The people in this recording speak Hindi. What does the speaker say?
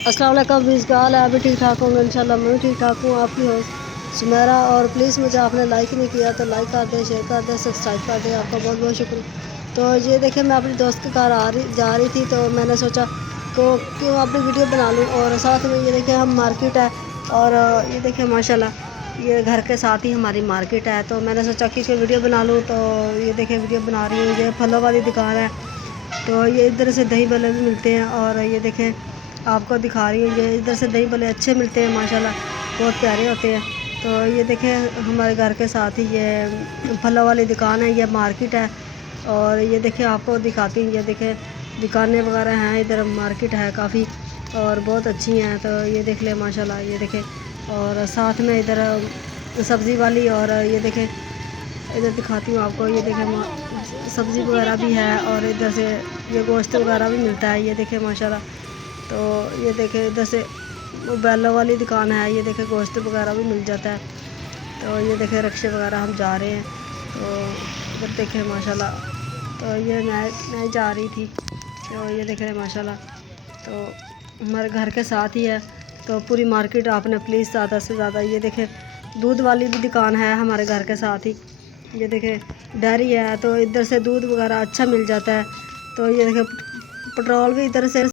अस्सलाम वालेकुम बीस का हाल है। अभी ठीक ठाक होंगे इंशाल्लाह। मैं ठीक ठाक हूँ। आपकी हो सुमेरा। और प्लीज़ मुझे आपने लाइक नहीं किया तो लाइक कर दें, शेयर कर दें, सब्सक्राइब कर दें। आपका बहुत बहुत शुक्रिया। तो ये देखें, मैं अपनी दोस्त के घर जा रही थी तो मैंने सोचा को क्यों अपनी वीडियो बना लूँ। और साथ में ये देखें, हम मार्केट है और ये देखें माशाल्लाह ये घर के साथ ही हमारी मार्केट है। तो मैंने सोचा कि कोई वीडियो बना लूँ। तो ये देखें वीडियो बना रही हूँ। ये फलों वाली दुकान है। तो ये इधर से दही भल्ले भी मिलते हैं। और ये देखें आपको दिखा रही हूँ, ये इधर से दही भल्ले अच्छे मिलते हैं माशाल्लाह, बहुत प्यारे होते हैं। तो ये देखें हमारे घर के साथ ही ये फलों वाली दुकान है, ये मार्केट है। और ये देखें आपको दिखाती हूँ, ये देखें दुकानें वगैरह हैं, इधर मार्केट है काफ़ी और बहुत अच्छी हैं। तो ये देख लें माशाल्लाह, ये देखें। और साथ में इधर सब्ज़ी वाली, और ये देखें इधर दिखाती हूँ आपको, ये देखें सब्ज़ी वगैरह भी है। और इधर से ये गोश्त वगैरह भी मिलता है, ये देखें माशाल्लाह। तो ये देखें इधर से बैलों वाली दुकान है, ये देखें गोश्त वगैरह भी मिल जाता है। तो ये देखें रिक्शे वगैरह हम जा रहे हैं। तो इधर देखें माशाल्लाह। तो ये मैं जा रही थी। तो ये देखें माशाल्लाह। तो हमारे घर के साथ ही है। तो पूरी मार्केट आपने प्लीज़ ज़्यादा से ज़्यादा, ये देखें दूध वाली भी दुकान है हमारे घर के साथ ही। ये देखें डेयरी है, तो इधर से दूध वगैरह अच्छा मिल जाता है। तो ये देखें पेट्रोल भी इधर से